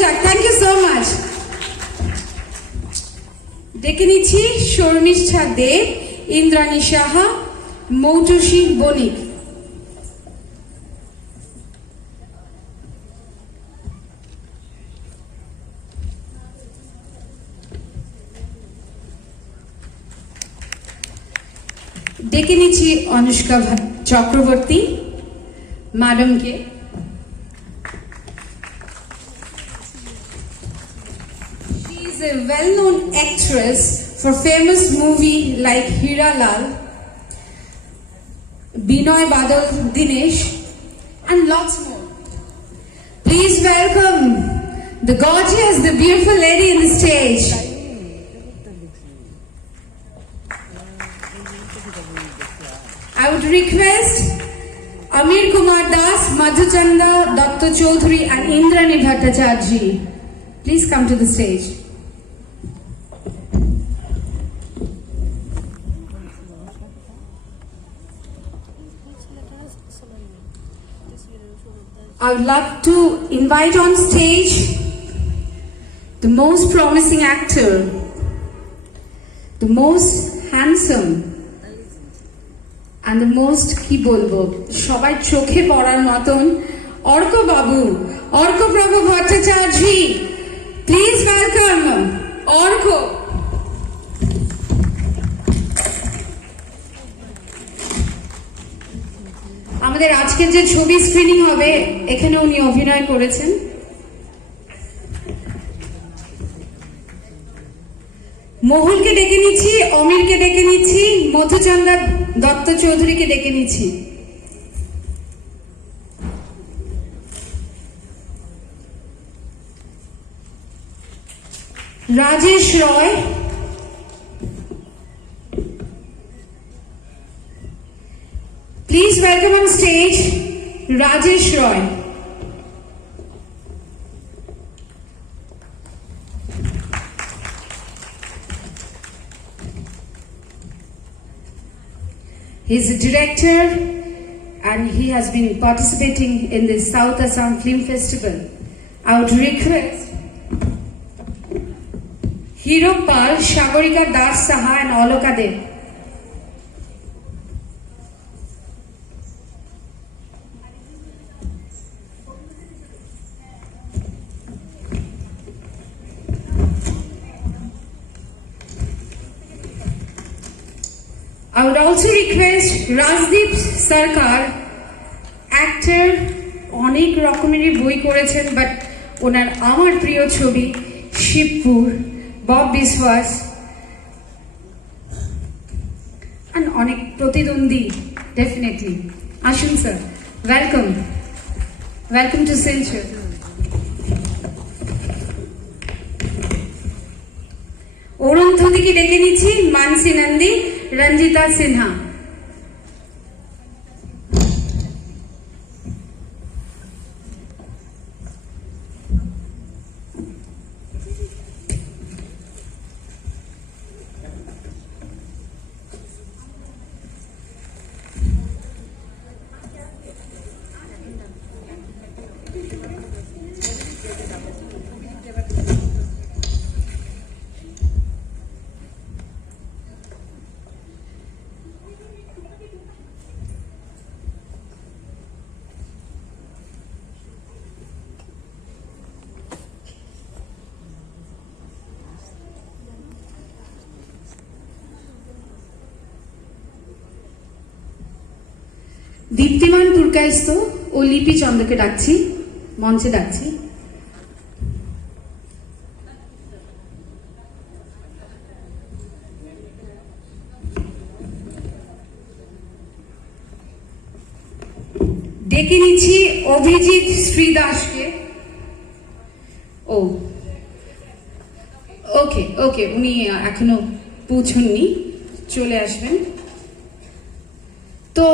যাক thank you so much ডেকে নিচ্ছি শর্মিষ্ঠা দেব ইন্দ্রাণী সাহা, মৌটুসী বণিক। ডেকে নিচ্ছি অনুষ্কা চক্রবর্তী ম্যাডামকে is a well-known actress for famous movie like Hira Lal, Binoy Badal Dinesh, and lots more. Please welcome the gorgeous, the beautiful lady in the stage. I would request Amir Kumar Das, Madhu Madhuchanda Dr. Chaudhary and Indrani Bhattacharjee. Please come to the stage. I would love to invite on stage the most promising actor, the most handsome, and the most কি বলব সবাই চোখে পড়ার মতন অর্ক বাবু অর্ক প্রভু Bhattacharya please welcome Arka আমাদের আজকের যে ছবি স্ক্রিনিং হবে এখানে উনি অভিনয় করেছেন। মোহনকে ডেকে নিচ্ছি, অমিরকে ডেকে নিচ্ছি মধুচন্দা দত্ত চৌধুরীকে ডেকে নিচ্ছি। রাজেশ রয় Please welcome on stage Rajesh Roy. He's a director and he has been participating in the South Assam Film Festival. I would request Hero Pal, Shagorika Das Saha and Oloka Dev. I would also request Rajdeep Sarkar, actor, অনেক রকমেরই বই করেছেন but ওনার আমার প্রিয় ছবি Shibpur Bob বিশ্বাস অনেক প্রতিদ্বন্দ্বী ডেফিনেটলি আসুন স্যার ওয়েলকাম ওয়েলকাম টু সেঞ্চুর অরুন্ধতিকে ডেকে নিচ্ছি মানসী নন্দী। रंजिता सिन्हा পুরকায়স্ত ও লিপি চন্দ্রকে ডাকছি, মঞ্চে ডাকছি। ডেকে নিচ্ছি অভিজিৎ শ্রীদাসকে। ও। ওকে ওকে, উনি এখনও পৌঁছননি, চলে আসবেন। তো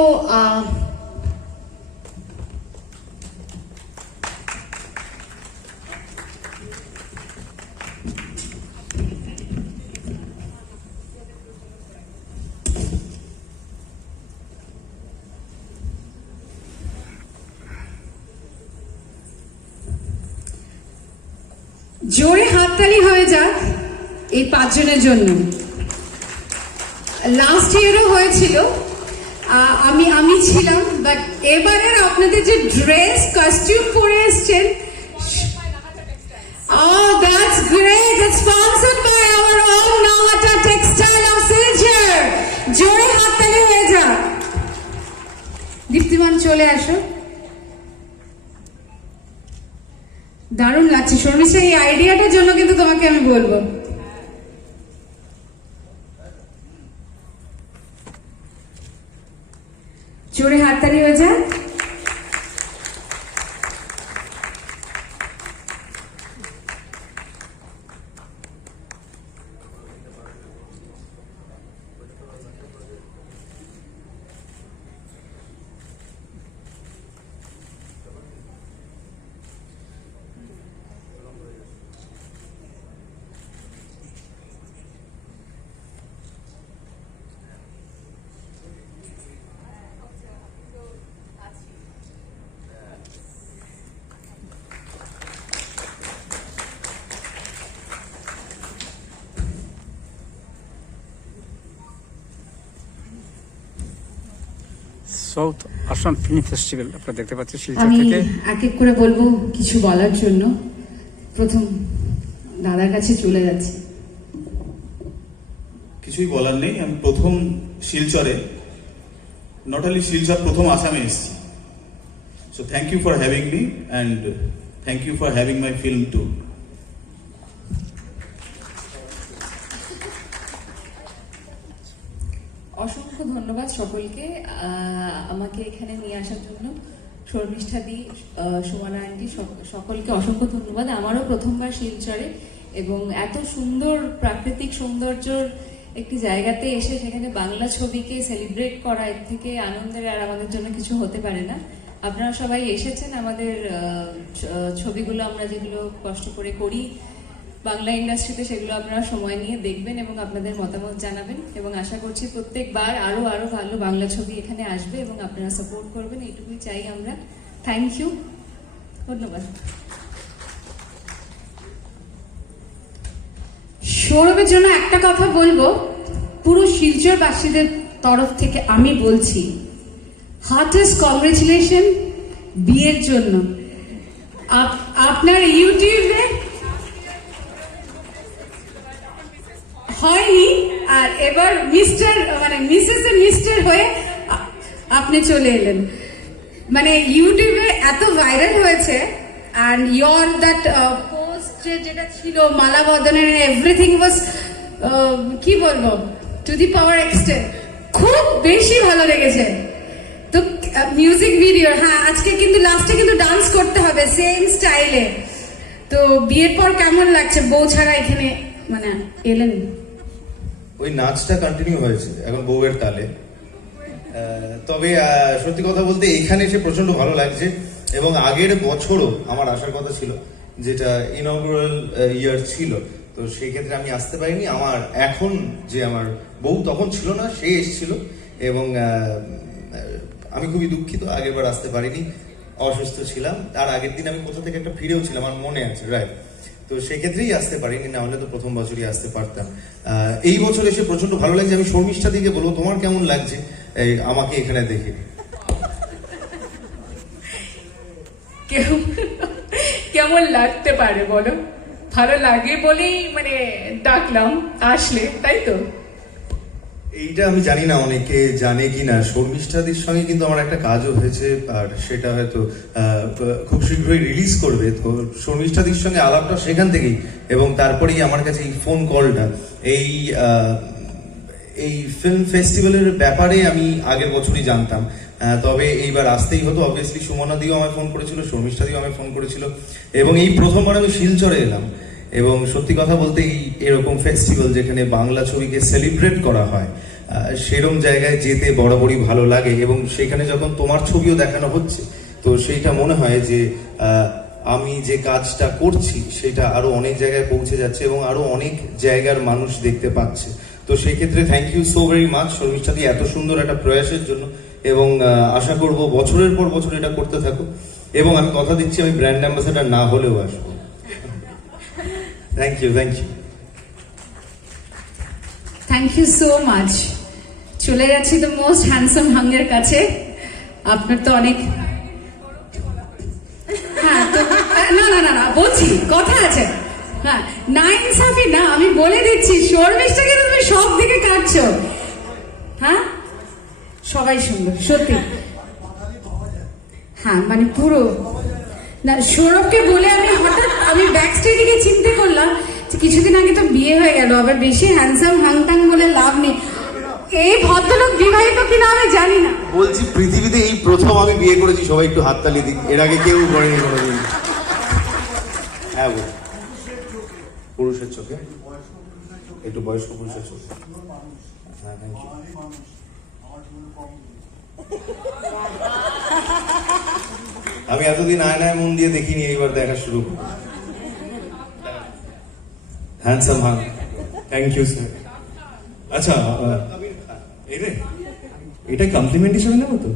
এই পাঁচজনের জন্য। লাস্ট ইয়ারও হয়েছিল। আমি আমি ছিলাম বাট এবারের আপনাদের যে ড্রেস কস্টিউম পরে এসছেন Oh, হয়ে যা। দীপ্তিমান চলে আসো। দারুণ লাগছে। শর্মিষ্ঠা এই আইডিয়াটার জন্য কিন্তু তোমাকে আমি বলব। জোরে হাততালি হয়ে যা সাউথ আসাম ফিল্ম ফেস্টিভ্যাল আপনারা দেখতে পাচ্ছেন শিলচর থেকে। এক এক করে বলব কিছু বলার জন্য। প্রথম দাদার কাছে চলে যাচ্ছে। কিছুই বলার নেই। আমি প্রথম শিলচরে নট অনলি শিলচর প্রথম আসামে এসেছি। So thank you for having me and thank you for having my film too অসংখ্য ধন্যবাদ সকলকে। আমাকে এখানে নিয়ে আসার জন্য শর্মিষ্ঠা দি আন্টি সকলকে অসংখ্য ধন্যবাদ। আমারও প্রথমবার শিলচরে এবং এত সুন্দর প্রাকৃতিক সৌন্দর্যর একটি জায়গাতে এসে সেখানে বাংলা ছবিকে সেলিব্রেট করা এর থেকে আনন্দের আর আমাদের জন্য কিছু হতে পারে না। আপনারা সবাই এসেছেন আমাদের ছবিগুলো আমরা যেগুলো কষ্ট করে করি বাংলা ইন্ডাস্ট্রিতে সেগুলো আপনারা সময় নিয়ে দেখবেন এবং আপনাদের মতামত জানাবেন এবং আশা করছি প্রত্যেকবার আরও আরও ভালো বাংলা ছবি এখানে আসবে এবং আপনারা সাপোর্ট করবেন। এইটুকুই চাই আমরা। থ্যাংক ইউ ধন্যবাদ। সৌরভের জন্য একটা কথা বলব। পুরো শিলচরবাসীদের তরফ থেকে আমি বলছি হার্টেস্ট কংগ্রেচুলেশন বিয়ের জন্য। আপ- আপনার ইউটিউবে এবার মিস্টার মানে মিসেস মিস্টার হয়ে আপনি চলে এলেন। মানে ইউটিউবে এত ভাইরাল হয়েছে অ্যান্ড ইয়োর দ্যাট পোস্ট যেটা ছিল মালা বদনের এভরিথিং ওয়াজ কি বলব টু দি পাওয়ার এক্সটেন্ট খুব বেশি ভালো লেগেছে। তো মিউজিক ভিডিও হ্যাঁ আজকে কিন্তু লাস্টে কিন্তু ডান্স করতে হবে সেম স্টাইলে তো, বিয়ের পর কেমন লাগছে? বউ ছাড়া এখানে মানে এলেন? ওই নাচটা কন্টিনিউ হয়েছে এখন বউয়ের তালে। তবে সত্যি কথা বলতে এখানে এসে প্রচণ্ড ভালো লাগছে এবং আগের বছরও আমার আসার কথা ছিল, যেটা ইনগ্রাল ইয়ার ছিল। তো সেই ক্ষেত্রে আমি আসতে পারিনি। আমার এখন যে আমার বউ তখন ছিল না, সে এসেছিল এবং আমি খুবই দুঃখিত আগের বার আসতে পারিনি, অসুস্থ ছিলাম। তার আগের দিন আমি কোথা থেকে একটা ফিরেও ছিলাম, আমার মনে আছে রাইট তো সেক্ষেত্রেই আসতে পারিনি, না হলে তো প্রথম বছরই আসতে পারতাম। এই বছর এসে প্রচণ্ড ভালো লাগছে, আমি শর্মিষ্ঠা দিকে বলব, তোমার কেমন লাগছে? আমাকে এখানে দেখে। কেমন কেমন লাগতে পারে বলো? ভালো লাগে বলেই মানে ডাকলাম, আসলে, তাই তো? এইটা আমি জানি না, অনেকে জানে কি না শর্মিষ্ঠাদির সঙ্গে কিন্তু আমার একটা কাজও হয়েছে, আর সেটা হয়তো খুব শীঘ্রই রিলিজ করবে। তো শর্মিষ্ঠাদির সঙ্গে আলাপটা সেখান থেকেই, এবং তারপরেই আমার কাছে এই ফোন কলটা এই এই ফিল্ম ফেস্টিভ্যালের ব্যাপারে আমি আগের বছরই জানতাম। তবে এইবার আসতেই হতো। অবভিয়াসলি সুমনা দিও আমায় ফোন করেছিল শর্মিষ্ঠা দিও আমায় ফোন করেছিল, এবং এই প্রথমবার আমি শিলচরে এলাম। এবং সত্যি কথা বলতে এই এরকম ফেস্টিভ্যাল যেখানে বাংলা ছবিকে সেলিব্রেট করা হয় সেরম জায়গায় যেতে বরাবরই ভালো লাগে এবং সেখানে যখন তোমার ছবিও দেখানো হচ্ছে, তো সেইটা মনে হয় যে আমি যে কাজটা করছি সেটা আরও অনেক জায়গায় পৌঁছে যাচ্ছে এবং আরও অনেক জায়গার মানুষ দেখতে পাচ্ছে। তো সেই ক্ষেত্রে thank you so very much Sharmistha di, এত সুন্দর একটা প্রয়াসের জন্য এবং আশা করব বছরের পর বছর এটা করতে থাকো। এবং আমি কথা দিচ্ছি, আমি ব্র্যান্ড অ্যাম্বাসেডার না হলেও আসব। Thank you thank you thank you so much চলে যাচ্ছি তো মোস্ট হ্যান্ডসাম হাঙ্গের কাছে। আপনার তো অনেক হ্যাঁ না না না না, বলছি, কথা আছে। হ্যাঁ না ইনসাফি না, আমি বলে দিচ্ছি, শর্মিষ্ঠাকে তুমি সব দিকে কাটছো। হ্যাঁ? সবাই সুন্দর, সত্যি। হ্যাঁ মানে পুরো না, সৌরভকে বলে আমি হঠাৎ আমি ব্যাক স্টেজে গিয়ে চিন্তা করলাম যে কিছুদিন আগে তো বিয়ে হয়ে গেল, আবার বেশি হ্যান্ডসাম হাংটাং বলে লাভ নেই। এই ভদ্রলোক বিবাহিত কিনা আমি জানি না। বলছি, পৃথিবীতে এই প্রথম আমি বিয়ে করেছি, সবাই একটু হাততালি দিক। এর আগে কেউ করেনি কোনোদিন। হ্যাঁ পুরুষের চোখে? একটু বয়স্ক পুরুষের চোখে। হ্যাঁ থ্যাংক ইউ আমি এতদিন আয়নায় মন দিয়ে দেখিনি, এইবার দেখা শুরু handsome Hang thank you sir আচ্ছা এই রে, এটা কমপ্লিমেন্ট হিসেবে নেব তো?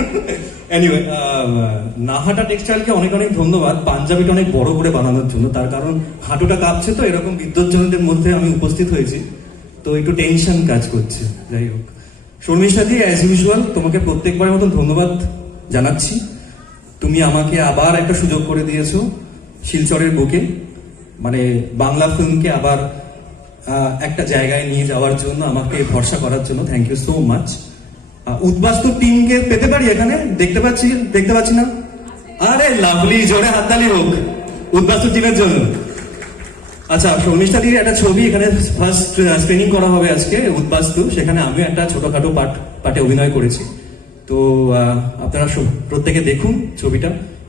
এনিওয়ে নাহাটা টেক্সটাইলকে অনেক অনেক ধন্যবাদ। পাঞ্জাবিটা অনেক বড় করে বানানোর জন্য। তার কারণ হাঁটুটা কাঁপছে তো, এরকম বিদ্যুৎজনদের মধ্যে আমি উপস্থিত হয়েছি। তো একটু টেনশন কাজ করছে। যাই হোক। শর্মিষ্ঠা দি অ্যাজ ইউজুয়াল তোমাকে প্রত্যেকবারের মতন ধন্যবাদ জানাচ্ছি। তুমি আমাকে আবার একটা সুযোগ করে দিয়েছ শিলচরের বুকে। মানে বাংলা ফিল্মকে আবার একটা জায়গায় নিয়ে যাওয়ার জন্য, আমাকে ভরসা করার জন্য থ্যাংক ইউ সো মাচ উদ্বাস্তু টিমকে পেতে পারি এখানে, দেখতে পাচ্ছি দেখতে পাচ্ছি না? আরে লাভলি জোরে হাততালি হোক। উদ্বাস্তু টিমের জন্য। আচ্ছা শর্মিষ্ঠা দিদির একটা ছবি এখানে ফার্স্ট স্ক্রিনিং করা হবে আজকে, উদ্বাস্তু। সেখানে আমিও একটা ছোটখাটো পাঠ পাঠে অভিনয় করেছি। তো আপনারা প্রত্যেকে দেখুন ছবিটা।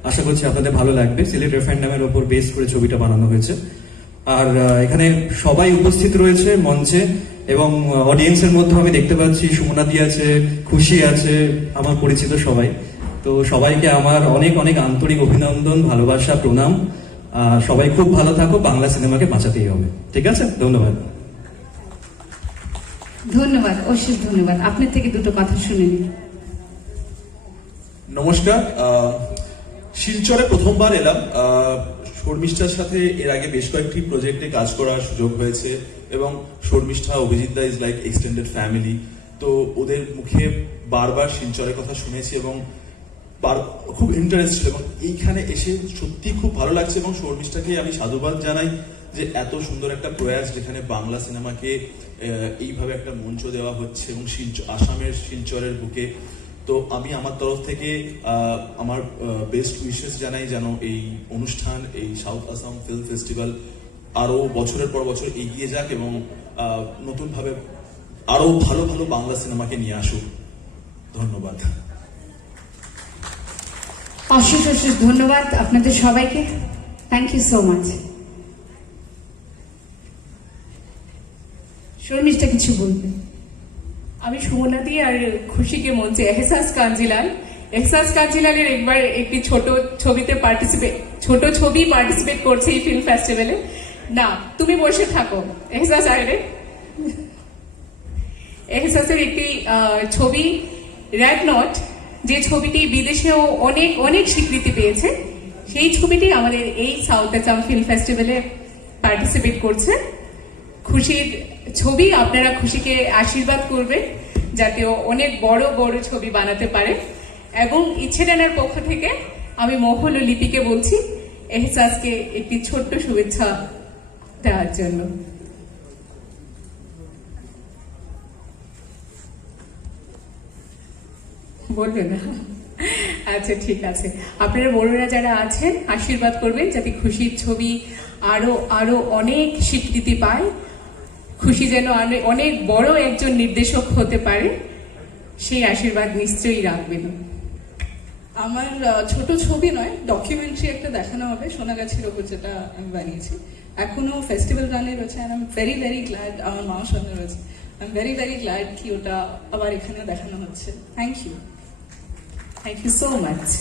আশা করছি আপনাদের ভালো লাগবে। সিলেট রেফারেন্ডামের ওপর বেস করে ছবিটা বানানো হয়েছে। আর এখানে সবাই উপস্থিত রয়েছে মঞ্চে এবং অডিয়েন্সের মধ্যে আমি দেখতে পাচ্ছি সুমনাদি আছে, খুশি আছে, আমার পরিচিত সবাই। তো সবাইকে আমার অনেক অনেক আন্তরিক অভিনন্দন, ভালোবাসা, প্রণাম। সবাই খুব ভালো থাকো বাংলা সিনেমাকে বাঁচাতেই হবে। ঠিক আছে? ধন্যবাদ। ধন্যবাদ অশেষ ধন্যবাদ। আপনার থেকে দুটো কথা শুনে নিন নমস্কার শিলচরে প্রথমবার এলাম। শর্মিষ্ঠার সাথে এর আগে বেশ কয়েকটি প্রজেক্টে কাজ করার সুযোগ হয়েছে এবং Sharmistha Abhijit da is like extended family. তো ওদের মুখে বারবার শিলচরের কথা শুনেছি এবং খুব ইন্টারেস্ট ছিল এবং এইখানে এসে সত্যি খুব ভালো লাগছে এবং শর্মিষ্ঠাকে আমি সাধুবাদ জানাই যে এত সুন্দর একটা প্রয়াস যেখানে বাংলা সিনেমাকে এইভাবে একটা মঞ্চ দেওয়া হচ্ছে এবং শিলচর আসামের শিলচরের বুকে। তো আমি আমার তরফ থেকে আমার বেস্ট উইশেস জানাই যেন এই অনুষ্ঠান, এই সাউথ আসাম ফিল্ম ফেস্টিভ্যাল আরও বছরের পর বছর এগিয়ে যাক এবং নতুনভাবে আরও ভালো ভালো বাংলা সিনেমাকে নিয়ে আসুক। ধন্যবাদ। অশেষ অশেষ ধন্যবাদ আপনাদের সবাইকে। Thank you so much Sharmistha, কিছু বলবে আমি সুমনাদি আর খুশিকে মঞ্চে এহসাস কাঞ্জিলাল। এহসাস কাঞ্জিলালের একবার একটি ছোট ছবিতে পার্টিসিপেট ছোট ছবি পার্টিসিপেট করছে এই ফিল্ম ফেস্টিভ্যালে না, তুমি বসে থাকো, এহসাস আইরে এহসাসের একটি ছবি র্যাড নট যে ছবিটি বিদেশেও অনেক অনেক স্বীকৃতি পেয়েছে, সেই ছবিটি আমাদের এই সাউথ আসাম ফিল্ম ফেস্টিভ্যালে পার্টিসিপেট করছে। খুশির ছবি আপনারা খুশিকে আশীর্বাদ করবেন, যাতে ও অনেক বড় বড় ছবি বানাতে পারে। এবং ইচ্ছে ডানার পক্ষ থেকে আমি মহল ও লিপিকে বলছি, এহসাসকে একটি ছোট্ট শুভেচ্ছা দেওয়ার জন্য। বলবে না আচ্ছা ঠিক আছে। আপনারা বড়রা যারা আছেন, আশীর্বাদ করবেন যাতে খুশির ছবি আরও আরও অনেক স্বীকৃতি পায়। খুশি যেন অনে- অনেক বড় একজন নির্দেশক হতে পারে, সেই আশীর্বাদ নিশ্চয়ই রাখবেন। আমার ছোট ছবি নয় ডকুমেন্টারি একটা দেখানো হবে, সোনাগাছির ওপর যেটা আমি বানিয়েছি। এখনও ফেস্টিভ্যাল রানে রয়েছে আর আমি ভেরি ভেরি গ্ল্যাড আমার মাও সামনে রয়েছে। I am very very glad কি ওটা আবার এখানে দেখানো হচ্ছে। Thank you thank you so much